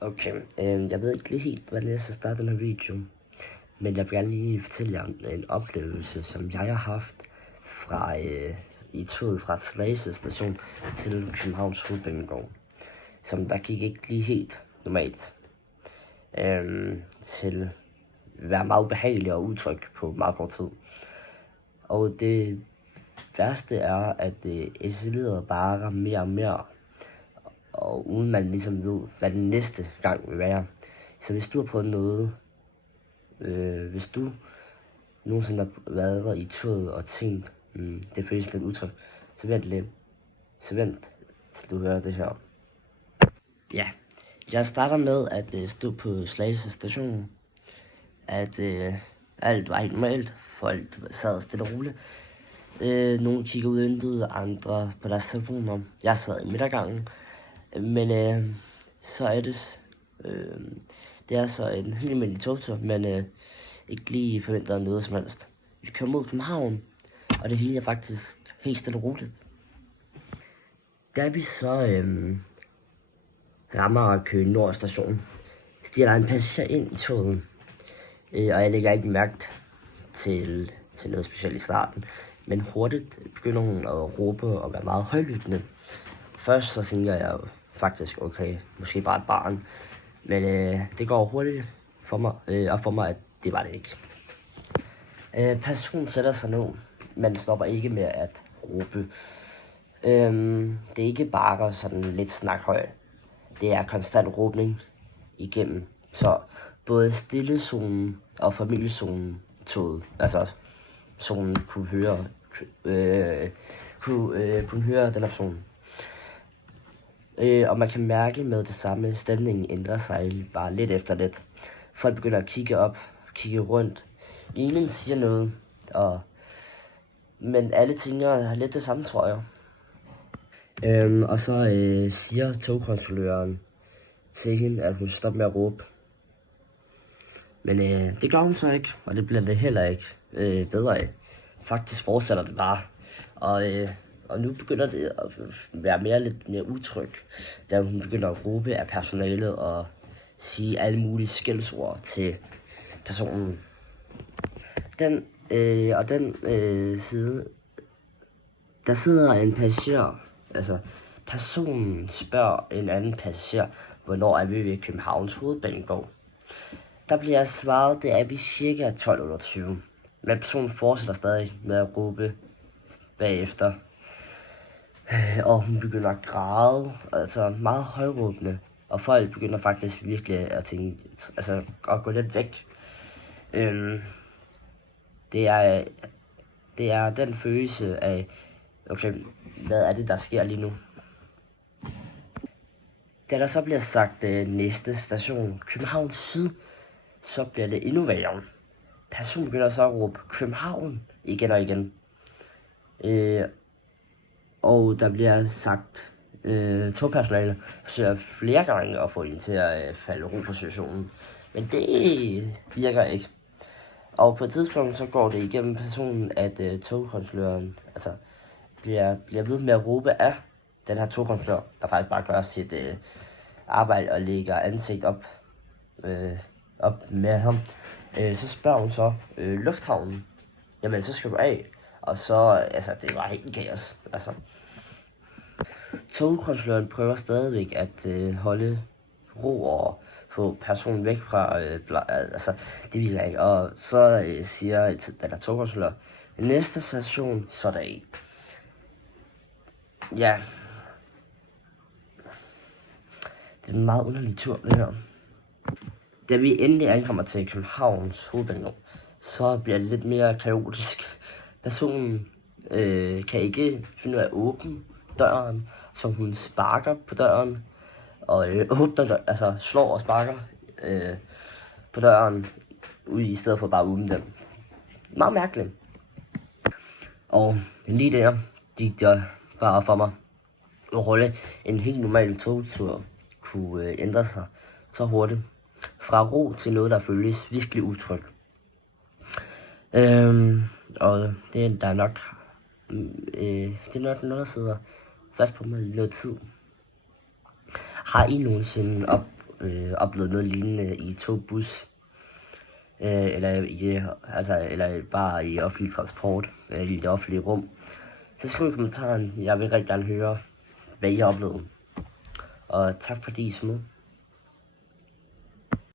Okay, jeg ved ikke lige helt, hvordan jeg skal starte den her video. Men jeg vil gerne lige fortælle jer en oplevelse, som jeg har haft fra, i toget fra Slagelse station til Københavns Hovedbanegård. Som der gik ikke lige helt normalt. Til at være meget ubehagelig og utryg på meget kort tid. Og det værste er, at det eskalerede bare mere og mere. Og uden man ligesom ved, hvad den næste gang vil være. Så hvis du har prøvet noget, hvis du nogensinde har været i toget og tænkt, det føles lidt utrygt, så vent lidt. Så vent, til du hører det her. Ja, jeg starter med at stå på Slagelse station. At alt var helt normalt. Folk sad stille og roligt. Nogle kigger ud af vinduet, andre på deres telefoner. Jeg sad i midtergangen. Men så er det er så en helt almindelig togtur, men ikke lige forventet noget som helst. Vi kører mod København, og det hele er faktisk helt stille og roligt. Da vi så rammer Køge Nord station, stiger der en passager ind i toget, og jeg lægger ikke mærke til noget specielt i starten, men hurtigt begynder hun at råbe og være meget højlyttende. Først så tænker jeg faktisk, okay, måske bare et barn, men det går hurtigt for mig, og for mig, at det var det ikke. Personen sætter sig ned, men stopper ikke med at råbe. Det er ikke bare sådan lidt snakhøj. Det er konstant råbning igennem. Så både stillezonen og familiezonen toget, altså zonen kunne høre, kunne høre den her person. Og man kan mærke med det samme, stemningen ændrer sig bare lidt efter lidt. Folk begynder at kigge op, kigge rundt. Ingen siger noget, men alle tænker lidt det samme, tror jeg. Og så siger togkontrolløren til hende, at hun stopper med at råbe. Men det gør hun så ikke, og det bliver det heller ikke bedre af. Faktisk fortsætter det bare. Og nu begynder det at være lidt mere utryg, da hun begynder at råbe af personalet og sige alle mulige skældsord til personen. Den side, der sidder en passager, altså personen spørger en anden passager, hvornår er vi ved Københavns Hovedbanegård. Der bliver svaret, det er vi cirka 12:28, men personen fortsætter stadig med at råbe bagefter. Og hun begynder at græde, altså meget højråbende, og folk begynder faktisk virkelig at tænke, altså at gå lidt væk. Det er den følelse af, okay, hvad er det der sker lige nu? Da der så bliver sagt næste station, København Syd, så bliver det endnu værre. Personen begynder så at råbe København igen og igen. Og der bliver sagt, togpersonale forsøger flere gange at få en til at falde ro på situationen. Men det virker ikke. Og på et tidspunkt så går det igennem personen, at togkontrolløren altså, bliver ved med at råbe af den her togkontrollør, der faktisk bare gør sit arbejde og lægger ansigt op med ham. Så spørger hun så lufthavnen, jamen så skal du af. Og så, altså det var helt kaos, altså. Togkontrolløren prøver stadigvæk at holde ro og få personen væk fra, altså det vil jeg ikke. Og så siger den der togkontrollør, næste station, så er der ikke. Ja. Det er en meget underlig tur, det her. Da vi endelig ankommer til Københavns Hovedbanegård, så bliver det lidt mere kaotisk. Personen kan ikke finde ud af at åbne døren, så hun sparker på døren, og åbner altså slår og sparker på døren, i stedet for bare at åbne den. Meget mærkeligt. Og lige der gik det bare for mig at holde en helt normal togtur kunne ændre sig så hurtigt. Fra ro til noget, der føles virkelig utryg. Og det er der nok, det er nok noget, der sidder fast på mig i noget tid. Har I nogensinde oplevet noget lignende i togbus, eller bare i offentlig transport, eller i det offentlige rum, så skriv i kommentaren. Jeg vil rigtig gerne høre, hvad I har oplevet. Og tak fordi I så med.